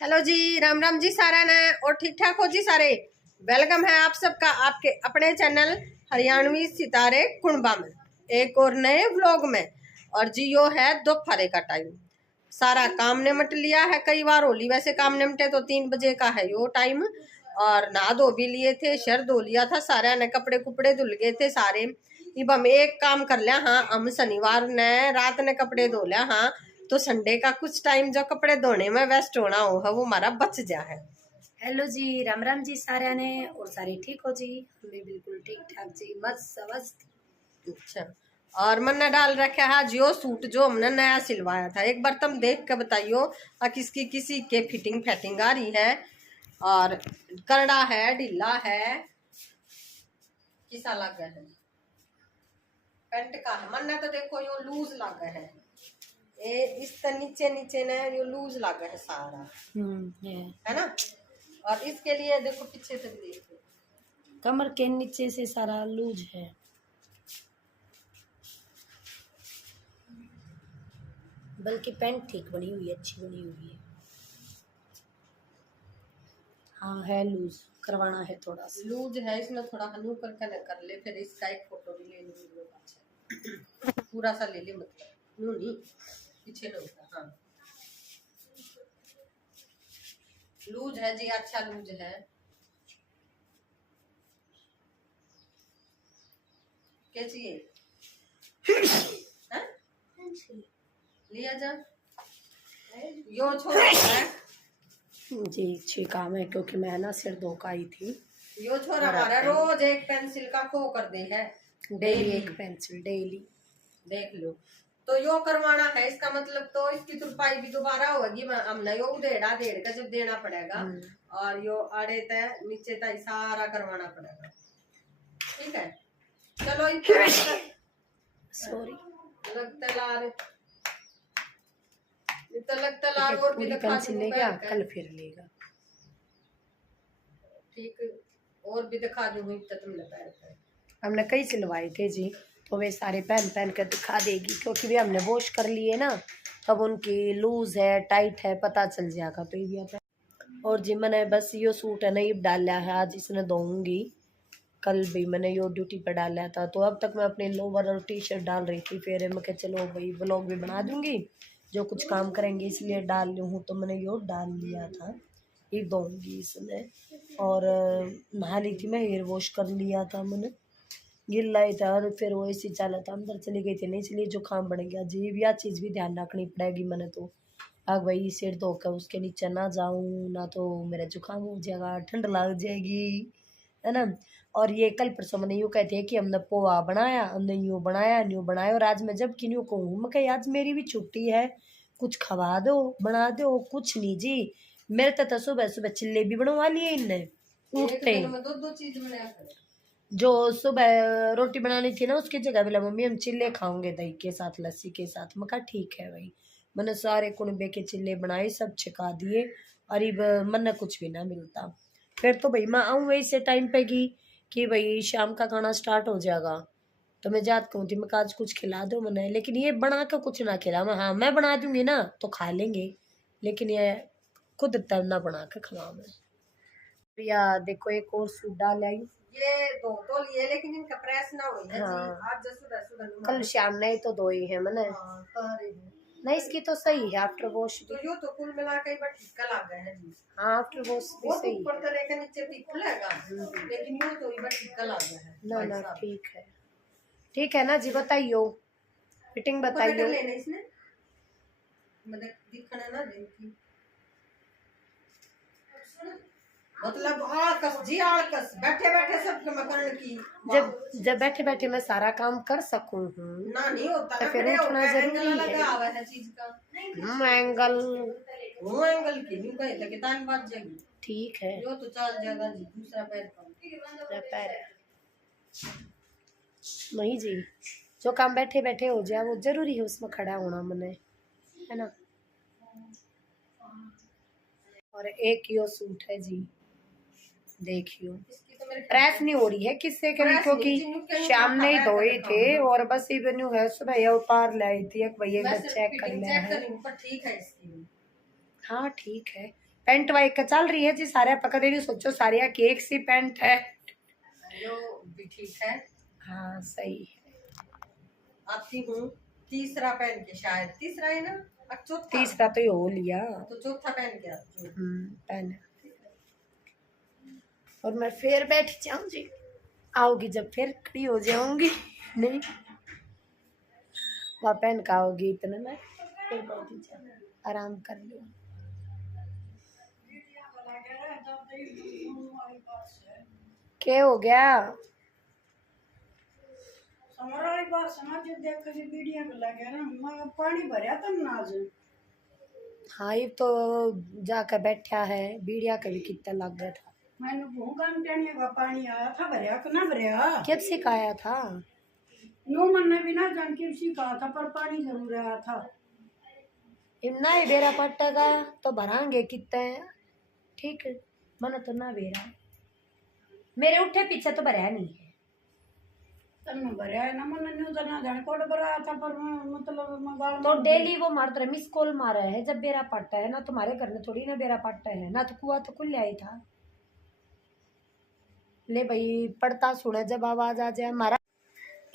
Hello जी, राम राम जी सारा ने और ठीक ठाक हो जी सारे। वेलकम है आप सबका आपके अपने चैनल हरियाणवी सितारे कुंबा में एक और नए व्लॉग में। और जी यो है दोपहर का टाइम, सारा काम निमट लिया है। कई बार होली वैसे काम निमटे तो 3 बजे का है यो टाइम। और नहा धो भी लिए थे, शर धो लिया था, सारे ने कपड़े कुपड़े धुल गए थे सारे। अब हम एक काम कर लिया, हाँ हम शनिवार ने रात ने कपड़े धो लिया, हाँ तो संडे का कुछ टाइम जो कपड़े धोने में वेस्ट होना हो है वो हमारा बच जा है। हेलो जी, राम राम जी सारे ने और सारे ठीक हो जी। हम भी बिल्कुल ठीक ठाक जी, मस्त। अच्छा, और मैंने डाल रखा है जो सूट जो हमने नया सिलवाया था, एक बार तुम देख के बताइयो किसकी किसी के फिटिंग फैटिंग आ रही है। और करड़ा है, ढीला है, किसा लगा है, पेंट का है। मैंने तो देखो यो लूज लगा है, ये इस नीचे नीचे ने यो लूज लगा है सारा, है ना। और इसके लिए देखो पीछे से देखो, कमर के नीचे से सारा लूज है। बल्कि पैंट ठीक बनी हुई है, अच्छी बनी हुई है। हाँ है लूज, करवाना है थोड़ा सा लूज है इसमें, थोड़ा हल्लू करके न कर ले, फिर इसका एक फोटो भी ले लूंगी। अच्छा पूरा सा ले ले, मतलब यूं नहीं पीछे न होता। हाँ लूज है जी, अच्छा लूज है। क्या चाहिए लिया जा, यो छोरा है जी। अच्छी काम है क्योंकि मैं ना सिर धोका आई थी। यो छोरा हमारा रोज एक पेंसिल का खो कर दे है, डेली एक पेंसिल डेली। देख लो, तो यो करवाना है, इसका मतलब तो इसकी तुरपाई भी दोबारा होगी। हमने यो उधेड़ा देड़ का जब देना पड़ेगा, और यो आड़े तय नीचे तय सारा करवाना पड़ेगा। ठीक है चलो सॉरी लगता लार तो लगता लार और भी दिखा लेगा, कल फिर लेगा। ठीक, और भी दिखा दूंगी तो तुमने पैर हमने कई सिलवाए थे जी, तो वे सारे पहन पहन कर दिखा देगी क्योंकि भी हमने वॉश कर लिए ना, तब उनकी लूज है टाइट है पता चल जाएगा। तो ये भी और जी मैंने बस यो सूट है ना ये डाल लिया है, आज इसने धोऊंगी। कल भी मैंने यो ड्यूटी पर डाल लिया था, तो अब तक मैं अपने लोवर और टी शर्ट डाल रही थी। फिर मैं कहा चलो भाई व्लॉग भी बना दूंगी, जो कुछ काम करेंगे इसलिए डाल ली हूँ। तो मैंने यो डाल लिया था, ये धोऊंगी इसमें। और नहा ली थी मैं, हेयर वॉश कर लिया था मैंने, गिल्ला ही था। और फिर वो ऐसे चला था, अंदर चली गई थी नहीं, इसलिए जुकाम बढ़ गया जी। यह चीज़ भी ध्यान रखनी पड़ेगी मैंने तो। आग भाई सिर धोकर उसके नीचे ना जाऊं ना, तो मेरा जुकाम हो जाएगा, ठंड लग जाएगी, है ना। और ये कल परसों मैंने यूँ कहते हैं कि हमने पोहा बनाया, हमने यूँ बनाया न्यू बनाया। और आज मैं जब कि न्यू कहूँ मैं कही आज मेरी भी छुट्टी है, कुछ खवा दो बना दो। कुछ नहीं जी, मेरे तो सुबह सुबह चिल्ले भी बनवा लिए इनने उठते। दो चीज बनाया, जो सुबह रोटी बनानी थी ना उसकी जगह बोला मम्मी हम चिल्ले खाओगे दही के साथ लस्सी के साथ। मैं कहा ठीक है भाई। मैंने सारे कुनबे के चिल्ले बनाए, सब छिका दिए। और अब मन कुछ भी ना मिलता, फिर तो भाई मैं आऊँ वैसे टाइम पे कि भाई शाम का खाना स्टार्ट हो जाएगा। तो मैं जात कहूँ थी मैं आज कुछ खिला दो मैंने, लेकिन ये बना के कुछ ना खिला। मैं हाँ मैं बना दूंगी ना तो खा लेंगे, लेकिन ये खुद तब ना बना के खवा। मैं या देखो एक और सूट डाल आई, ये दो तो लिए लेकिन इनका प्रेस ना हुई है। हाँ। जी आज सुबह सुबह कल शाम नहीं तो दो ही है मैंने। नहीं इसकी तो सही है, आफ्टर वॉश तो यो तो कुल मिला के बट ठीक लग गया है जी। हाँ आफ्टर वॉश भी सही है। ऊपर तरह के नीचे ठीक लगा, लेकिन यो तो बट ठीक लग गया है। ना ना ठीक है ना जी। बताइयो फिटिंग बताइयो। लेने इसने मतलब दिखना ना देखी, मतलब आलकस जी, आलकस बैठे बैठे सब मकरण की। जब बैठे बैठे मैं सारा काम कर सकूं हूँ ना नहीं होता तो फिर उठना जरूरी है। लगा हुआ है चीज का एंगल वो एंगल की नहीं कहे तो कितान बात जाएगी। ठीक है यो तो चल जाएगा जी, दूसरा पैर पैर नहीं जी। जो काम बैठे बैठे हो जाए वो जरूरी है, उसमें खड़ा होना मैंने, है ना। और एक यो सूट है जी, देखियो प्रेस नहीं हो रही है किससे के लिए, क्योंकि शाम ने ही धोए थे। और बस इवन है सुबह ये उतार लाई थी एक भैया चेक कर लिया है। ठीक है इसकी, हाँ ठीक है। पेंट वाइक का चल रही है जी सारे पकड़े नहीं सोचो सारे केक सी पेंट है जो भी ठीक है। हाँ सही है। आती हूँ तीसरा पहन के, शायद तीसरा है ना, चौथा, तीसरा तो ये हो लिया तो चौथा पहन के आती हूँ। पहन और मैं फिर बैठ जाऊँ जी, आओगी जब फिर खड़ी हो जाऊंगी नहीं वहाँ पहन का आओगी इतने में फिर बैठ जाऊँ आराम कर लूँ। क्या हो गया? हमारी बात समझ देख के वीडियो में लगे ना, मैं पानी भरया था ना आज। हाँ ये तो जाकर बैठा है बीड़िया का भी कितना लग गया था। मैंने भूखा टहनिया का पानी आया था, भरया कि ना भरया कब सिखाया था? नो मन ने भी ना जान के सिखाया था, पर पानी जरूर आया था। इतना ही बेरा पटेगा तो भरांगे कितने ठीक है, मन तो ना बेरा मेरे उठे पीछे तो भरया नहीं है। तन्ने भरया है ना, मन ने तो ना जाने कोड भरा था, पर मतलब मंगाल तो डेली वो मारते रहे, मिस कॉल मारा है जब बेरा पट्टा है ना, तुम्हारे घर में थोड़ी ना बेरा पट्टा है ना, तो कुआ तो खुल ही था। ले भाई पढ़ता सुने जब आवाज आ जाए हमारा।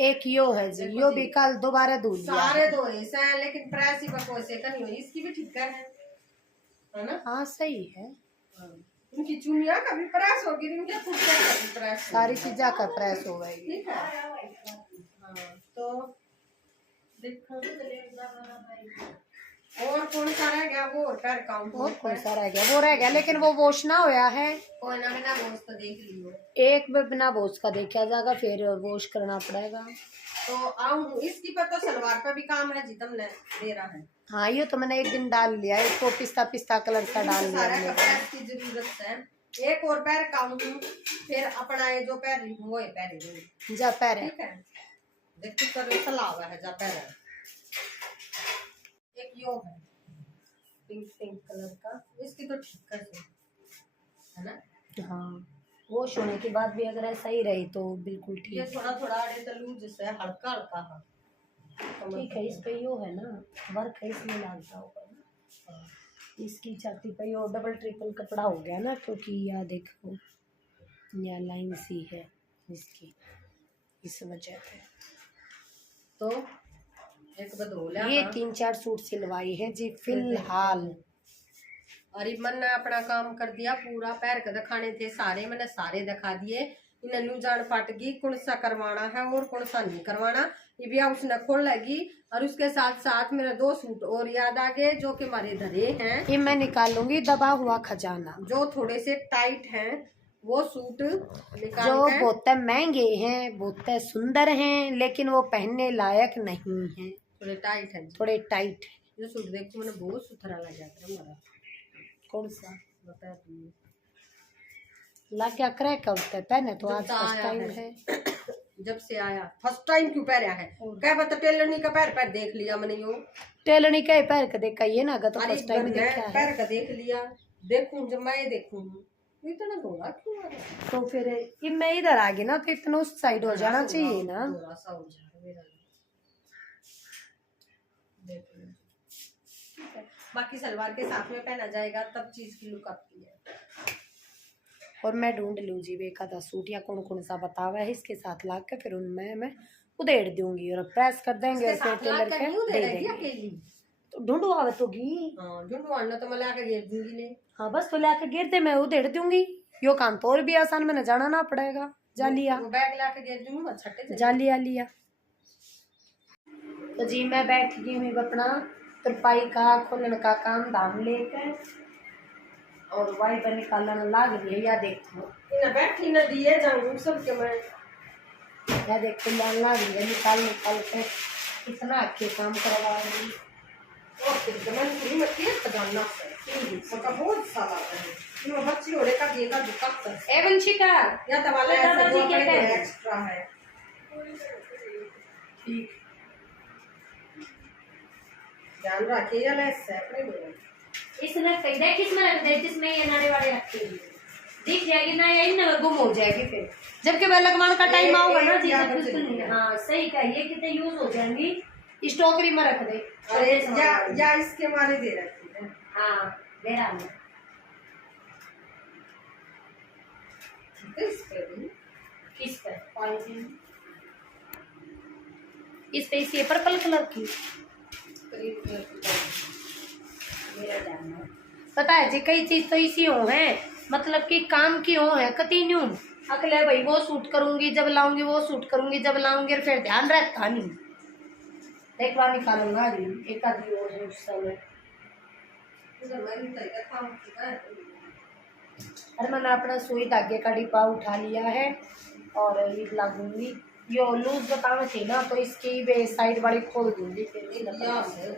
एक यो है जी, यो भी कल दोबारा धो लिया। सारे दो ऐसे हैं, लेकिन प्रेस ही बकवास है, कहीं हुई इसकी भी ठीक है ना? हाँ सही है। उनकी चुनिया कभी प्रेस होगी, इनके खुद का कभी प्रेस सारी चीजा का प्रेस हो गई। ठीक है। हाँ तो देखो और कौन सा रह गया, वो और पैर काउंट और कौन सा रह गया? वो रह गया लेकिन वो वॉश ना होया है। कोई ना, बिना वॉश तो देख लियो। एक बिना वॉश का देखा जाएगा, फिर वॉश करना पड़ेगा। तो आऊँ इसकी पर तो सलवार पर भी काम है जी, तुमने दे रहा है। हाँ ये तो मैंने एक दिन डाल लिया, एक तो पिस्ता पिस्ता कलर का डाल लिया। सारा कपड़ा की जरूरत है। एक और पैर काउंट, फिर अपना ये जो पैर वो है पैर जा पैर है। ठीक है, देखो कर सलावा है जा पैर है। एक यो है पिंक पिंक कलर का, इसकी तो ठीक है ना? हाँ वॉश होने के बाद भी अगर ऐसा ही रही तो बिल्कुल ठीक। ये थोड़ा थोड़ा अड़े तलू जैसे हल्का हल्का है, ठीक है। इस पे यो है ना वर्क है, इसमें लगता होगा ना। इसकी छाती पे यो डबल ट्रिपल कपड़ा हो गया ना, क्योंकि यह देखो यह लाइन सी है इसकी, इस वजह से। तो एक बदोला ये 3-4 सूट सिलवाई है जी फिलहाल। अरे मन ने अपना काम कर दिया पूरा, पैर के दिखाने थे सारे, मैंने सारे दिखा दिए। इन्हें जान पट गई कौन सा करवाना है और कौन सा नहीं करवाना, ये भी उसने खोल लगी। और उसके साथ साथ मेरे 2 सूट और याद आ गए जो कि हमारे धरे हैं, ये मैं निकालूंगी दबा हुआ खजाना, जो थोड़े से टाइट हैं वो सूट निकाल जो के। बहुत महंगे हैं, बहुत सुंदर हैं, लेकिन वो पहनने लायक नहीं है, थोड़े टाइट है, थोड़े टाइट है। जो सूट देखो मैंने बहुत सुथरा लग जाता है हमारा। कौन सा बता तुम्हें ला क्या क्रैक का होता है? पहने तो आज जब फर्स्ट आया टाइम है। है। जब से आया फर्स्ट टाइम क्यों पहना है? क्या पता टेलरनी का पैर पैर देख लिया मैंने, यो टेलरनी का पैर का देखा ये ना, तो फर्स्ट टाइम मैंने देखा है। पैर का देख लिया, देखूं जब मैं देखूं इतना थोड़ा क्यों आ रहा? तो फिर ये मैं इधर आ गई ना, तो इतना उस साइड हो जाना चाहिए ना। थोड़ा सा हो जा मेरा, देख लो। बाकी सलवार के साथ में पहना जाएगा तब चीज की लुक आती है। और मैं ढूंढ लूँ जी एक-आधा सूट या कौन कौन सा बतावा है इसके साथ ला के, फिर उनमें मैं उधेड़ दूंगी और प्रेस कर देंगे और फिर टेलर के दे देंगे। तो ढूंढवा तो गी, हाँ ढूंढवाना तो मैं लाके घेर दूंगी ने। हाँ बस तो लाके घेर दे, मैं उधेड़ दूंगी। यो काम तो और भी आसान, मैंने जाना ना पड़ेगा। जा लिया वो बैग लाके घेर दूंगी, मैं छट्टे जा लिया। तो जी मैं बैठ गई हूँ अपना तरपाई का खोलने का काम धाम लेकर, और वाई पर निकालना लाग रही है। या देखो इन्हें बैठी न दिए जाऊँ सबके मैं, या देखो लाग रही है, निकाल के इतना अच्छे काम करवा रही। और फिर तो मैं पूरी मट्टी खजाना से सबका बहुत सारा है। इन बच्ची होने का ये का दुकान ए वंशिका या तवाला ऐसा जो अपने एक्स्ट्रा है। ठीक ध्यान रखिए या लेस है अपने दो। इसमें कई देख इसमें रख दे, जिसमें ये नाड़े वाड़े रखे दिख जाएगी ना, या इन गुम हो जाएगी फिर जबकि वह लगवाने का टाइम आऊंगा ना जी। बिल्कुल नहीं, हाँ सही कहिए, कितने यूज हो जाएंगी, स्टोकरी में रख दे। अरे या इसके मारे दे रखी है। हाँ मेरा इस पे भी किस पे पॉलिथीन, इस पे इसी पर्पल कलर की क्रीम कलर की। मेरा जानना है। पता है जी कई चीज तो इसी हो है, मतलब कि काम की हो है कती न्यू अगले भाई वो सूट करूंगी जब लाऊंगी, वो सूट करूंगी जब लाऊंगी, और फिर ध्यान रहता नहीं। एक बार निकालूंगा एक आधी और है उस समय। इधर मैंने तरीका काम किया है। अरे मैंने अपना सुई धागे का डिब्बा उठा लिया है और ये लगूंगी। यो लूज बताना थी ना तो इसकी वे साइड वाली खोल दूंगी फिर ये दिया है।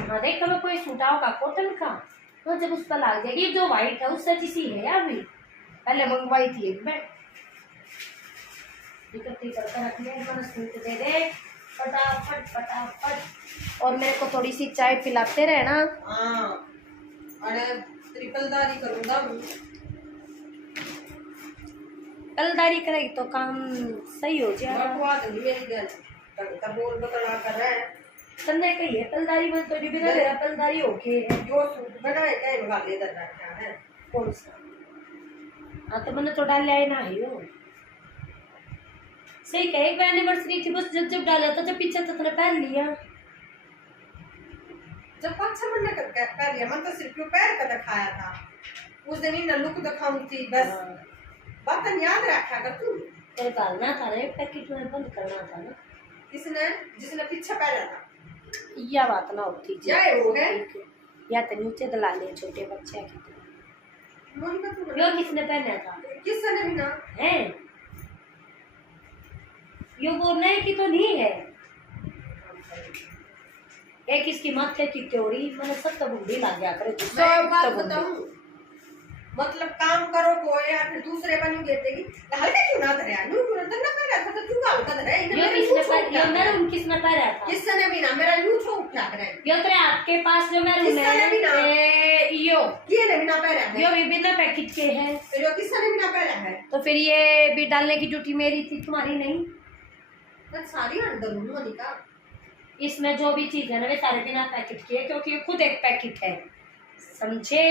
हाँ देखो मैं कोई सूट होगा कॉटन का, तो जब उस पर लग जाएगी। जो व्हाइट है उससे किसी है यार भी पहले मंगवाई थी एक मैं इकट्ठी करके रख लिया। मैंने सूट दे दे फटाफट फटाफट, और मेरे को थोड़ी सी चाय पिलाते रहे ना। हाँ अरे ट्रिपलदारी करूंगा। कलदारी करेगी तो काम सही हो जाएगा। बकवास नहीं मेरी गल का बोल बतला कर रहा है। तन्ने कही है कलदारी में तो भी ना मेरा कलदारी ओके है। जो सूट बनाए क्या इनका लेदर रखा है। कौन सा? हाँ तो मैंने तो डाल लिया ना ही हो सही कहे। एक एनिवर्सरी थी बस जब जब डाला था जब पीछे तक पहन लिया। जब 5-6 महीने का कर लिया। मैं तो सिर्फ क्यों पैर का दिखाया था उस दिन ही लुक दिखाऊंगी थी बस। बात याद रखा कर तू। तो डालना था ना एक पैकेट में बंद करना था ना। किसने जिसने पीछे पहना था यह बात ना होती जी। जाए हो गए या तो नीचे दला ले छोटे बच्चे की तू यो किसने पहना था? किसने भी ना है यो बोलने की तो नहीं है। एक इसकी माथे की त्योरी मैंने सब तब बुढ़ी लग गया करे। मैं बात बताऊं मतलब काम करो को या फिर दूसरे बनी देगी हल्का क्यों ना धरे न्यू क्यों ना पहना था तो क्यों हल्का धरे यो किसने पहना? यो मैरून किसने पहना था? किसने भी ना मेरा न्यू छो उठा करे यो तेरे आपके पास जो मैरून किसने भी ना है यो किसने भी ना पहना है यो भी बिना पैकेट के है। फिर यो किसने भी ना पहना है तो फिर ये भी डालने की ड्यूटी मेरी थी तुम्हारी नहीं। मैं सारी अंदर हूं मोनिका। इसमें जो भी चीज है ना वे सारे बिना पैकेट के है क्योंकि ये खुद एक पैकेट है समझे।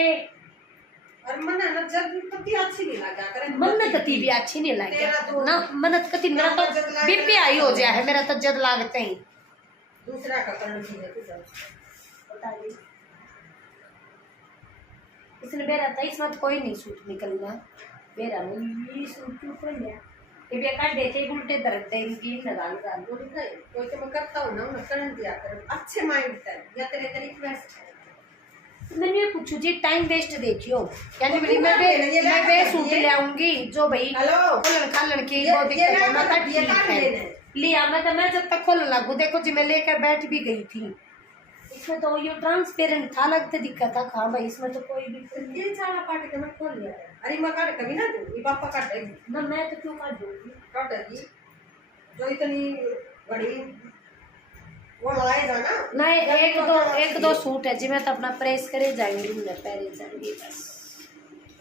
और मन ना जब कति अच्छी नहीं लगा करे मन्नत कति भी अच्छी नहीं लगे ना। मन्नत कति मेरा तो बीपी आई हो जाए है मेरा तो जद लागते ही दूसरा का करण की है तुझे बता दी। इसने मेरा था इसमें तो कोई नहीं सूट निकलना मेरा ये सूट क्यों खोल लिया ये भी काट देते उल्टे दर्द देंगी नगाल गाल कोई तो मैं करता हूँ ना उन्हें करण दिया कर अच्छे माइंड से या तेरे तरीके वैसे मैंने ये पूछू जी टाइम वेस्ट देखियो यानी बोली मैं वे सूट ले आऊंगी जो भाई खोलन खालन की वो दिक्कत है मैं कट ठीक है लिया मैं जब तक खोलन लागू देखो जी मैं लेकर बैठ भी गई थी। इसमें तो ये ट्रांसपेरेंट था लगते दिक्कत था हाँ भाई इसमें तो कोई भी ये सारा काट के मैं खोल लिया है। अरे मैं काट कभी ना दूँ ये पापा काट देगी ना मैं तो क्यों काट दूंगी काट देगी जो इतनी बड़ी वो लाएगा ना नहीं एक दो सूट है जी मैं तो अपना प्रेस करे जाएंगी उन्हें पहले जाएंगी बस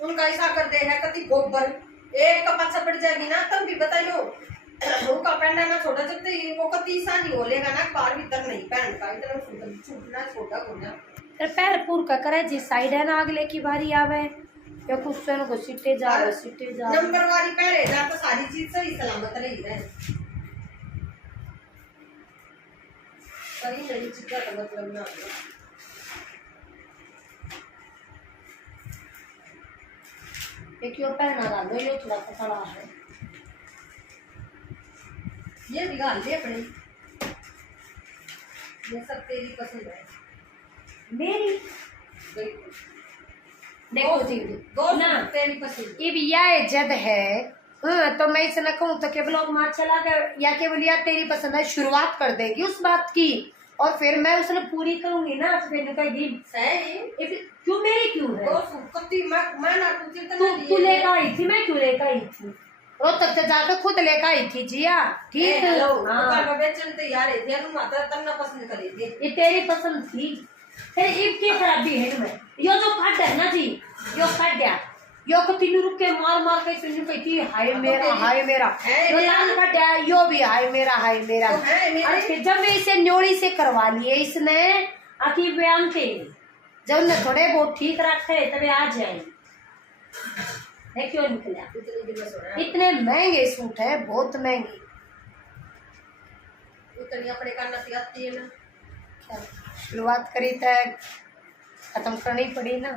उनका ऐसा कर दे है कति गोबर एक का पाछा पड़ जाएगी ना तब भी बताइयो उनका पहनना ना छोटा जब तक वो कति ऐसा नहीं हो लेगा ना बाहर भीतर नहीं पहन का इतना छूटना छोटा होना पैर पूर का करे जी साइड है ना अगले की बारी आवे या कुछ को सीटे जा नंबर वाली पहले जा तो सारी चीज सही सलामत रही है। सही नहीं चीज़ का मतलब ना एक यो पहना रहा दो यो थोड़ा पतला है ये बिगाड़ ले अपने ये सब तेरी पसंद है मेरी देखो जी ना तेरी पसंद ये भी यह जद है तो मैं इसे न कहूँ तो केवल लोग मार चला कर या केवल या तेरी पसंद है शुरुआत कर देगी उस बात की और फिर मैं उसने पूरी करूंगी ना तो फिर कहेगी सही क्यों मेरी क्यों है मैं ना तू लेकर आई थी मैं क्यों लेकर आई थी वो तब तक जाकर खुद लेकर आई थी जिया ठीक है पसंद करेगी ये तेरी पसंद थी फिर ईब की खराबी है में यो जो काट है ना जी यो काट गया यो को तीनों रुक के मार के सुन कही थी हाय मेरा यो लाल काट गया यो भी हाय मेरा अरे फिर जब मैं इसे न्योड़ी से करवा लिए इसने आखिर व्यायाम थे जब उन्हें थोड़े बहुत ठीक रखे तभी आ जाए है क्यों निकला? इतने दिवस हो रहा है इतने महंगे सूट है, बहुत महंगे। उतनी अपने करना आती है ना। क्या शुरुआत करी तो खत्म करनी पड़ी ना।